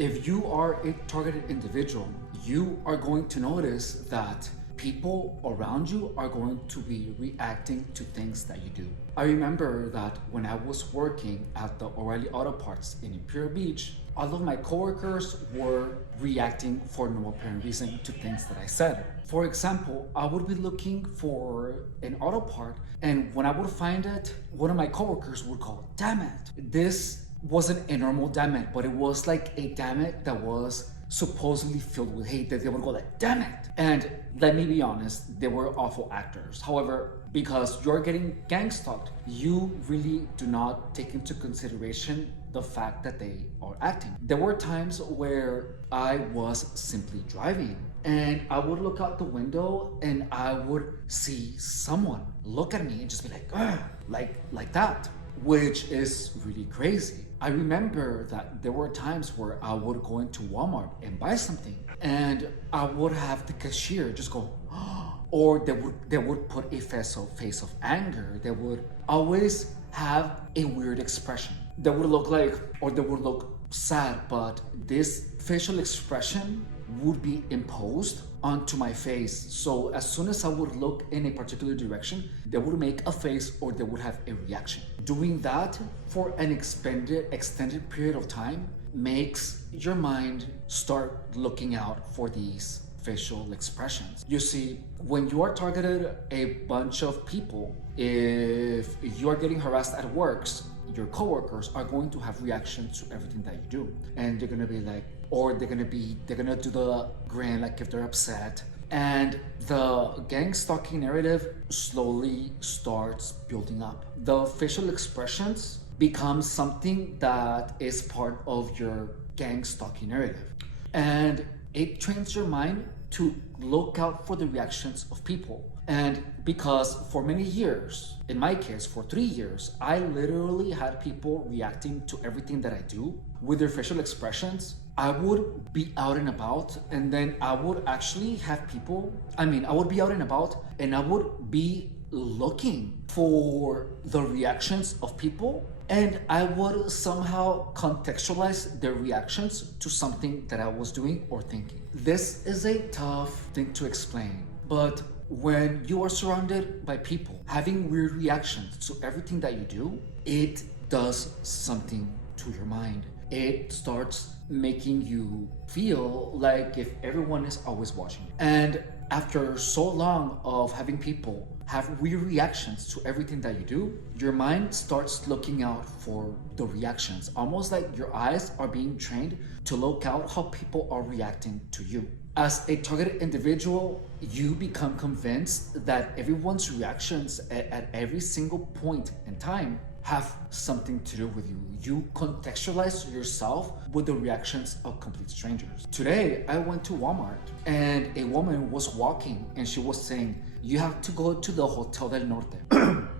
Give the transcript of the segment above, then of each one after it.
If you are a targeted individual, you are going to notice that people around you are going to be reacting to things that you do. I remember that when I was working at the O'Reilly Auto Parts in Imperial Beach, all of my coworkers were reacting for no apparent reason to things that I said. For example, I would be looking for an auto part, and when I would find it, one of my coworkers would call, "Damn it." This wasn't a normal damn it, but it was like a damn it that was supposedly filled with hate, that they would go like, "Damn it." And let me be honest, they were awful actors. However, because you're getting gang stalked, you really do not take into consideration the fact that they are acting. There were times where I was simply driving and I would look out the window and I would see someone look at me and just be like, "Ugh," like that, which is really crazy. I remember that there were times where I would go into Walmart and buy something and I would have the cashier just go, or they would put a face of anger. They would always have a weird expression. They would look like, or they would look sad, but this facial expression would be imposed onto my face. So as soon as I would look in a particular direction, they would make a face or they would have a reaction. Doing that for an extended period of time makes your mind start looking out for these facial expressions. You see, when you are targeted a bunch of people, if you are getting harassed at works, your coworkers are going to have reactions to everything that you do, and they're gonna be like, or they're gonna do the grin like if they're upset, and the gang stalking narrative slowly starts building up. The facial expressions become something that is part of your gang stalking narrative, and it trains your mind to look out for the reactions of people. And because for many years, in my case, for 3 years, I literally had people reacting to everything that I do with their facial expressions. I would be out and about, and then I would actually have people, I would be out and about, and I would be looking for the reactions of people, and I would somehow contextualize their reactions to something that I was doing or thinking. This is a tough thing to explain, but when you are surrounded by people having weird reactions to everything that you do, it does something to your mind. It starts making you feel like if everyone is always watching you. And after so long of having people have weird reactions to everything that you do, your mind starts looking out for the reactions, almost like your eyes are being trained to look out how people are reacting to you. As a targeted individual, you become convinced that everyone's reactions at every single point in time have something to do with you. You contextualize yourself with the reactions of complete strangers. Today, I went to Walmart and a woman was walking and she was saying, "You have to go to the Hotel del Norte."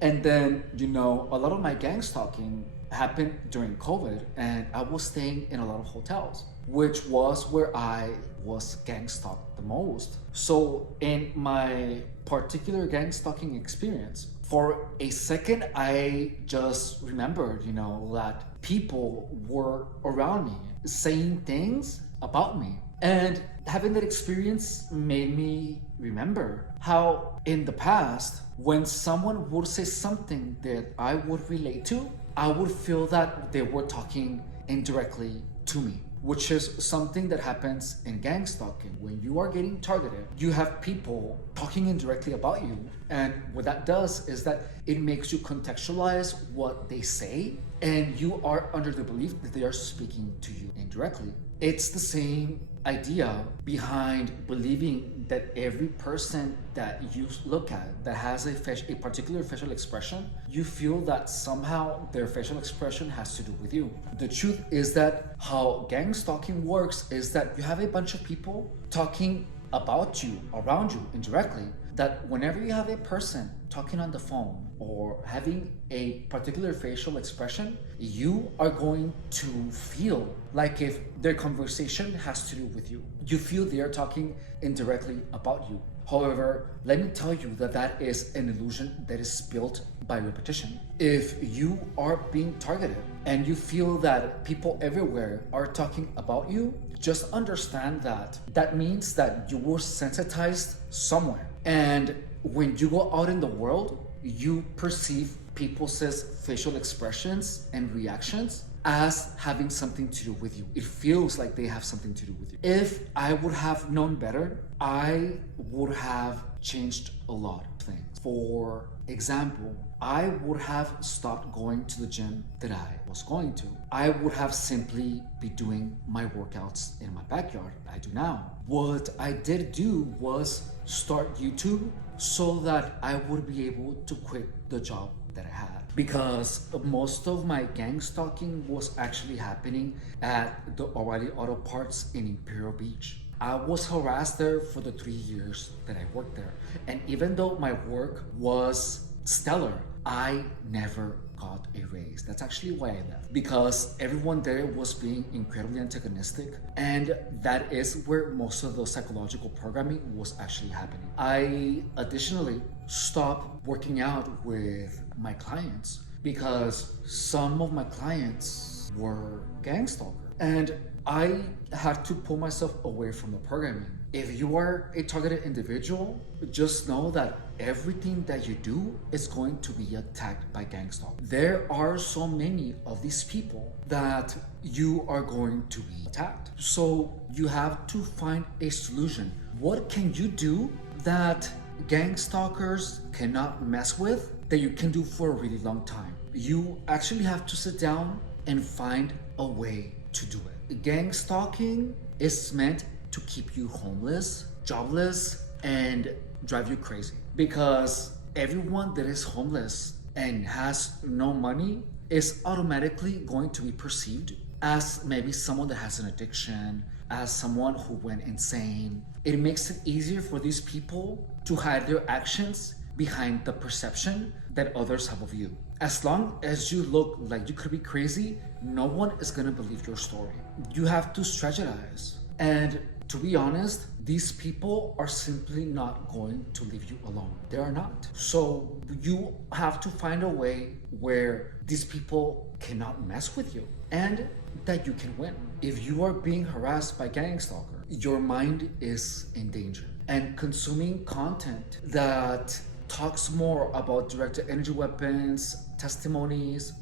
And then, a lot of my gang stalking happened during COVID, and I was staying in a lot of hotels, which was where I was gang stalked the most. So in my particular gang stalking experience, for a second, I just remembered, that people were around me saying things about me. And having that experience made me remember how in the past, when someone would say something that I would relate to, I would feel that they were talking indirectly to me, which is something that happens in gang stalking. When you are getting targeted, you have people talking indirectly about you. And what that does is that it makes you contextualize what they say, and you are under the belief that they are speaking to you indirectly. It's the same idea behind believing that every person that you look at that has a particular facial expression, you feel that somehow their facial expression has to do with you. The truth is that how gang stalking works is that you have a bunch of people talking about you, around you indirectly, that whenever you have a person talking on the phone or having a particular facial expression, you are going to feel like if their conversation has to do with you. You feel they are talking indirectly about you. However, let me tell you that that is an illusion that is built by repetition. If you are being targeted and you feel that people everywhere are talking about you, just understand that that means that you were sensitized somewhere. And when you go out in the world, you perceive people's facial expressions and reactions as having something to do with you. It feels like they have something to do with you. If I would have known better, I would have changed a lot of things. For example, I would have stopped going to the gym that I was going to. I would have simply be doing my workouts in my backyard. I do now. What I did do was start YouTube so that I would be able to quit the job that I had. Because most of my gang stalking was actually happening at the O'Reilly Auto Parts in Imperial Beach. I was harassed there for the 3 years that I worked there. And even though my work was stellar, I never got a raise. That's actually why I left. Because everyone there was being incredibly antagonistic, and that is where most of the psychological programming was actually happening. I additionally stopped working out with my clients because some of my clients were gang stalkers. And I had to pull myself away from the programming. If you are a targeted individual, just know that everything that you do is going to be attacked by gang stalk. There are so many of these people that you are going to be attacked. So you have to find a solution. What can you do that gang stalkers cannot mess with, that you can do for a really long time? You actually have to sit down and find a way to do it. Gang stalking is meant to keep you homeless, jobless, and drive you crazy. Because everyone that is homeless and has no money is automatically going to be perceived as maybe someone that has an addiction, as someone who went insane. It makes it easier for these people to hide their actions behind the perception that others have of you. As long as you look like you could be crazy, no one is gonna believe your story. You have to strategize. And to be honest, these people are simply not going to leave you alone. They are not. So you have to find a way where these people cannot mess with you and that you can win. If you are being harassed by gang stalker, your mind is in danger. And consuming content that talks more about directed energy weapons, testimonies,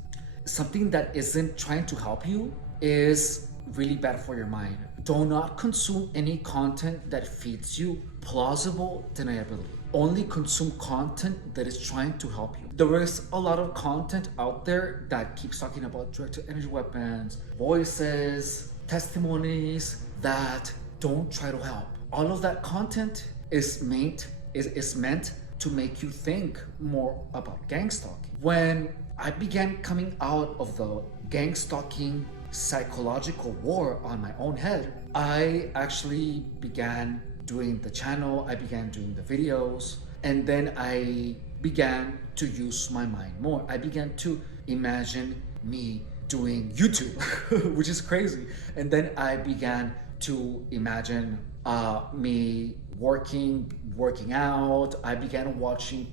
something that isn't trying to help you, is really bad for your mind. Do not consume any content that feeds you plausible deniability. Only consume content that is trying to help you. There is a lot of content out there that keeps talking about directed energy weapons, voices, testimonies that don't try to help. All of that content is meant to make you think more about gang stalking. When I began coming out of the gang stalking psychological war on my own head, I actually began doing the channel, I began doing the videos, and then I began to use my mind more. I began to imagine me doing YouTube, which is crazy. And then I began to imagine me working out. I began watching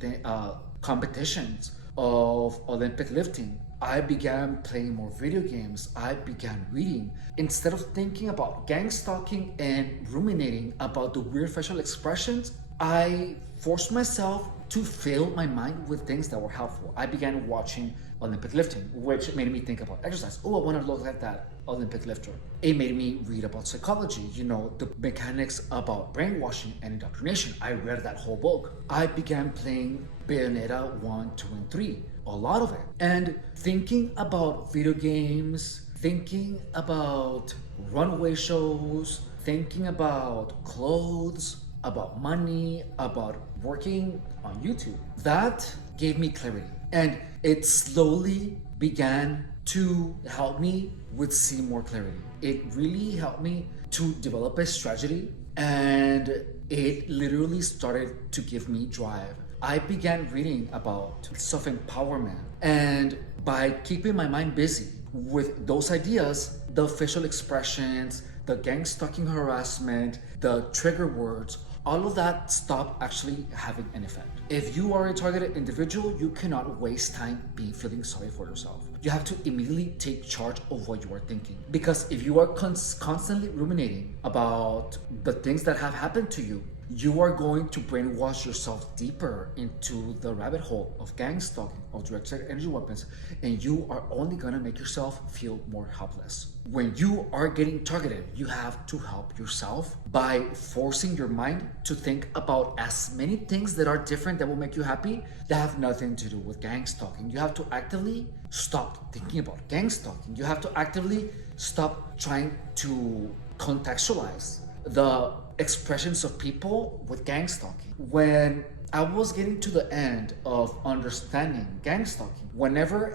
competitions of Olympic lifting. I began playing more video games. I began reading. Instead of thinking about gang stalking and ruminating about the weird facial expressions, I forced myself to fill my mind with things that were helpful. I began watching Olympic lifting, which made me think about exercise. Oh, I want to look like that Olympic lifter. It made me read about psychology, the mechanics about brainwashing and indoctrination. I read that whole book. I began playing Bayonetta 1, 2, and 3. A lot of it. And thinking about video games, thinking about runway shows, thinking about clothes, about money, about working on YouTube. That gave me clarity. And it slowly began to help me with see more clarity. it really helped me to develop a strategy, and it literally started to give me drive. I began reading about self-empowerment, and by keeping my mind busy with those ideas, the facial expressions, the gang stalking harassment, the trigger words, all of that stopped actually having an effect. If you are a targeted individual, you cannot waste time feeling sorry for yourself. You have to immediately take charge of what you are thinking. Because if you are constantly ruminating about the things that have happened to you, you are going to brainwash yourself deeper into the rabbit hole of gang stalking, of directed energy weapons, and you are only gonna make yourself feel more helpless. When you are getting targeted, you have to help yourself by forcing your mind to think about as many things that are different that will make you happy that have nothing to do with gang stalking. You have to actively stop thinking about gang stalking. You have to actively stop trying to contextualize the expressions of people with gang stalking. When I was getting to the end of understanding gang stalking, whenever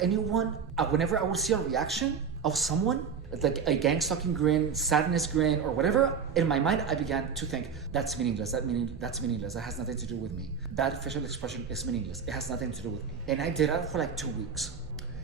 I would see a reaction of someone, like a gang stalking grin, sadness grin, or whatever, in my mind I began to think, that's meaningless, that's meaningless, that has nothing to do with me. That facial expression is meaningless, it has nothing to do with me. And I did that for like 2 weeks.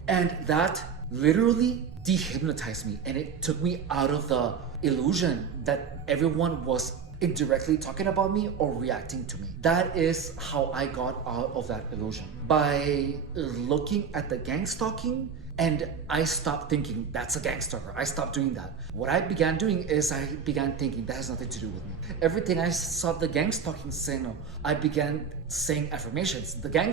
And that literally dehypnotized me, and it took me out of the illusion that everyone was indirectly talking about me or reacting to me. That is how I got out of that illusion. By looking at the gang stalking, and I stopped thinking that's a gang stalker. I stopped doing that. What I began doing is I began thinking that has nothing to do with me. Everything I saw the gang stalking signal, I began saying affirmations. The gang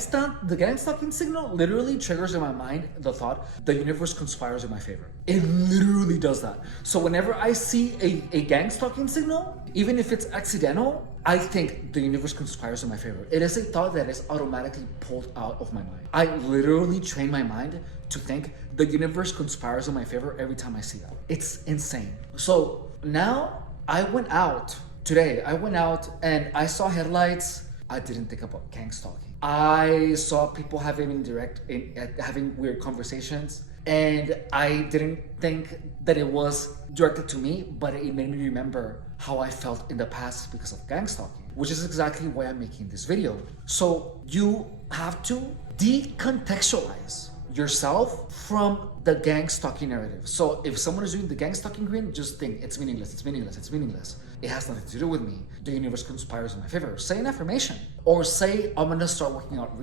stalking signal literally triggers in my mind the thought, the universe conspires in my favor. It literally does that. So whenever I see a gang stalking signal, even if it's accidental, I think the universe conspires in my favor. It is a thought that is automatically pulled out of my mind. I literally train my mind to think the universe conspires in my favor every time I see that. It's insane. So now I went out and I saw headlights. I didn't think about gang stalking. I saw people having weird conversations, and I didn't think that it was directed to me, but it made me remember how I felt in the past because of gang stalking, which is exactly why I'm making this video. So you have to decontextualize yourself from the gang stalking narrative. So if someone is doing the gang stalking grin, just think it's meaningless, it's meaningless, it's meaningless. It has nothing to do with me. The universe conspires in my favor. Say an affirmation, or say I'm gonna start working out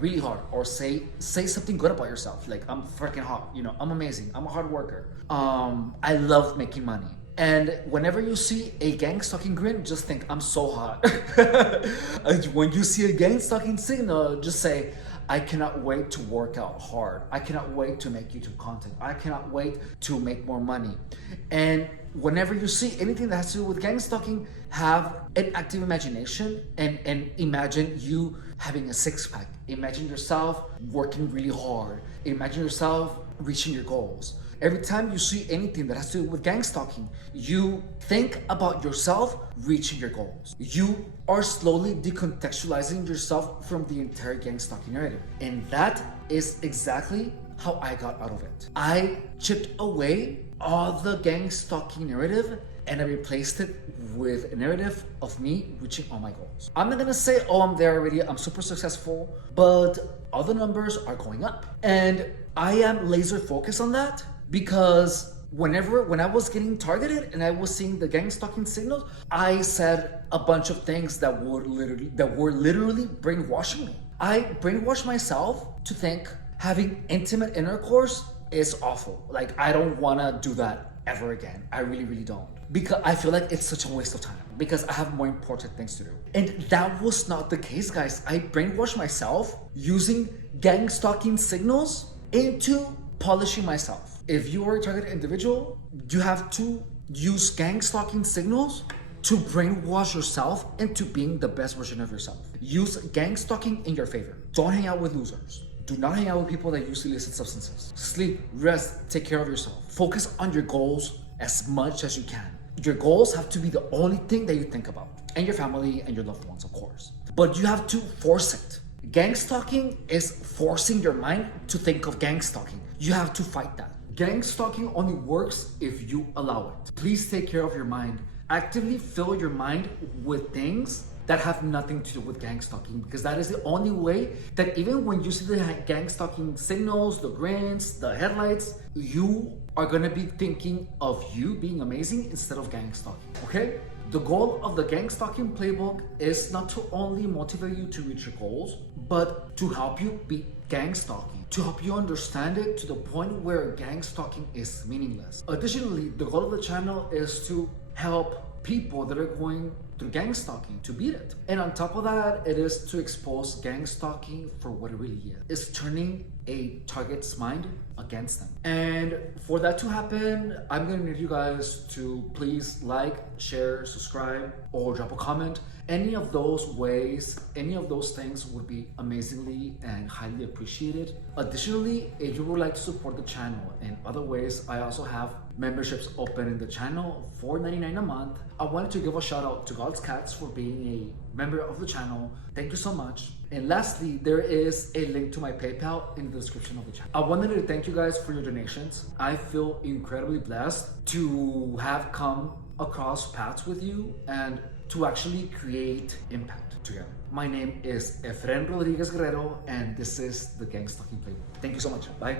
really hard, or say something good about yourself, like I'm freaking hot, I'm amazing, I'm a hard worker, I love making money. And whenever you see a gang stalking grin, just think I'm so hot. When you see a gang stalking signal, just say, I cannot wait to work out hard. I cannot wait to make YouTube content. I cannot wait to make more money. And whenever you see anything that has to do with gang stalking, have an active imagination and imagine you having a six-pack. Imagine yourself working really hard. Imagine yourself reaching your goals. Every time you see anything that has to do with gang stalking, you think about yourself reaching your goals. You are slowly decontextualizing yourself from the entire gang stalking narrative. And that is exactly how I got out of it. I chipped away all the gang stalking narrative and I replaced it with a narrative of me reaching all my goals. I'm not gonna say, oh, I'm there already, I'm super successful, but all the numbers are going up. And I am laser focused on that, because when I was getting targeted and I was seeing the gang stalking signals, I said a bunch of things that were literally brainwashing me. I brainwashed myself to think having intimate intercourse is awful. Like, I don't wanna do that ever again. I really, really don't. Because I feel like it's such a waste of time, because I have more important things to do. And that was not the case, guys. I brainwashed myself using gang stalking signals into polishing myself. If you are a targeted individual, you have to use gang stalking signals to brainwash yourself into being the best version of yourself. Use gang stalking in your favor. Don't hang out with losers. Do not hang out with people that use illicit substances. Sleep, rest, take care of yourself. Focus on your goals as much as you can. Your goals have to be the only thing that you think about, and your family and your loved ones, of course. But you have to force it. Gang stalking is forcing your mind to think of gang stalking. You have to fight that. Gang stalking only works if you allow it. Please take care of your mind. Actively fill your mind with things that have nothing to do with gang stalking, because that is the only way that even when you see the gang stalking signals, the grins, the headlights, you are gonna be thinking of you being amazing instead of gang stalking, okay? The goal of the gang stalking playbook is not to only motivate you to reach your goals, but to help you beat gang stalking, to help you understand it to the point where gang stalking is meaningless. Additionally, the goal of the channel is to help people that are going through gang stalking to beat it. And on top of that, it is to expose gang stalking for what it really is. It's turning a target's mind against them. And for that to happen, I'm gonna need you guys to please like, share, subscribe, or drop a comment. Any of those ways, any of those things would be amazingly and highly appreciated. Additionally, if you would like to support the channel in other ways, I also have memberships open in the channel for $99 a month. I wanted to give a shout out to God's Cats for being a member of the channel. Thank you so much. And lastly, there is a link to my PayPal in the description of the channel. I wanted to thank you guys for your donations. I feel incredibly blessed to have come across paths with you and to actually create impact together. My name is Efren Rodriguez Guerrero, and this is the Gang Stalking Playbook. Thank you so much. Bye.